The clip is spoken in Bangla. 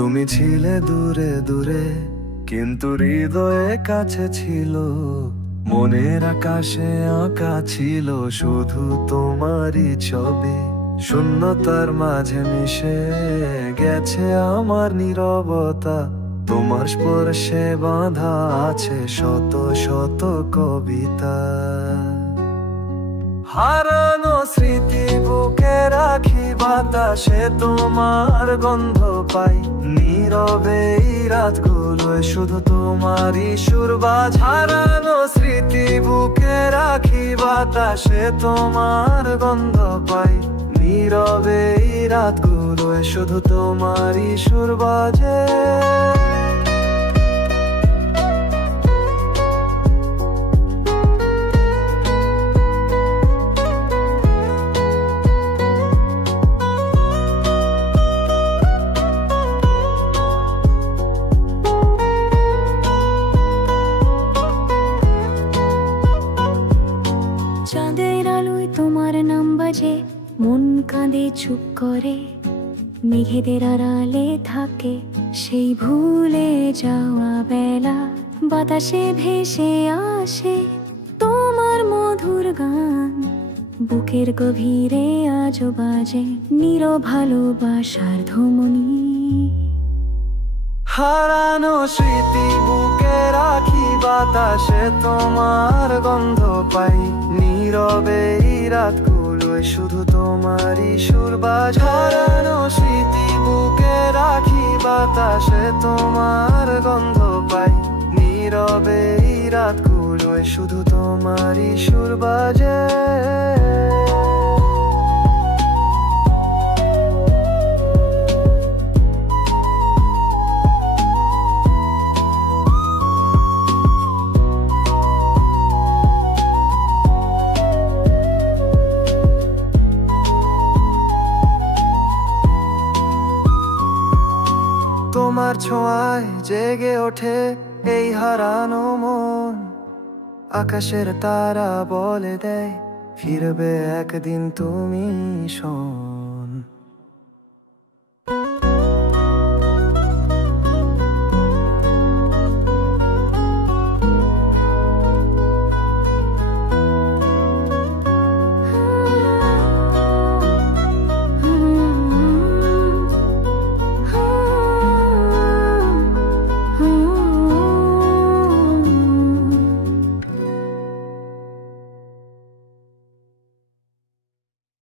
তুমি ছিলে দূরে দূরে কিন্তু হৃদয়ে কাছে ছিল। মনের আকাশে আঁকা ছিল শুধু তোমারই ছবি। শূন্যতার মাঝে মিশে গেছে আমার নীরবতা। তোমার স্পর্শে বাঁধা আছে শত শত কবিতা। হারানো স্মৃতি বুকে রাখি, বাতাসে তোমার গন্ধ পাই। নীরবে এই রাতগুলোয় শুধু তোমারই সুর বাজে। হারানো স্মৃতি বুকে রাখি, বাতাসে তোমার গন্ধ পাই। নীরবে এই রাতগুলোয় শুধু তোমারই সুর বাজে। চাঁদের আলোয় তোমার নাম বাজে, মন কাঁদে চুপ করে। মেঘেদের আড়ালে থাকে সেই ভুলে যাওয়া বেলা। বাতাসে ভেসে আসে তোমার মধুর গান, বুকের গভীরে আজও বাজে নীরব ভালোবাসার ধ্বনি। হারানো স্মৃতি বুকে রাখি, বাতাসে তোমার গন্ধ পাই। নীরবে এই রাতগুলোয় শুধু তোমারই সুর বাজে। হারানো স্মৃতি বুকে রাখি, বাতাসে তোমার গন্ধ পাই। নীরবে এই রাতগুলোয় শুধু তোমারই সুর বাজে। তোমার ছোঁয়ায় জেগে ওঠে এই হারানো মন। আকাশের তারা বলে দেয় ফিরবে একদিন তুমি শোন।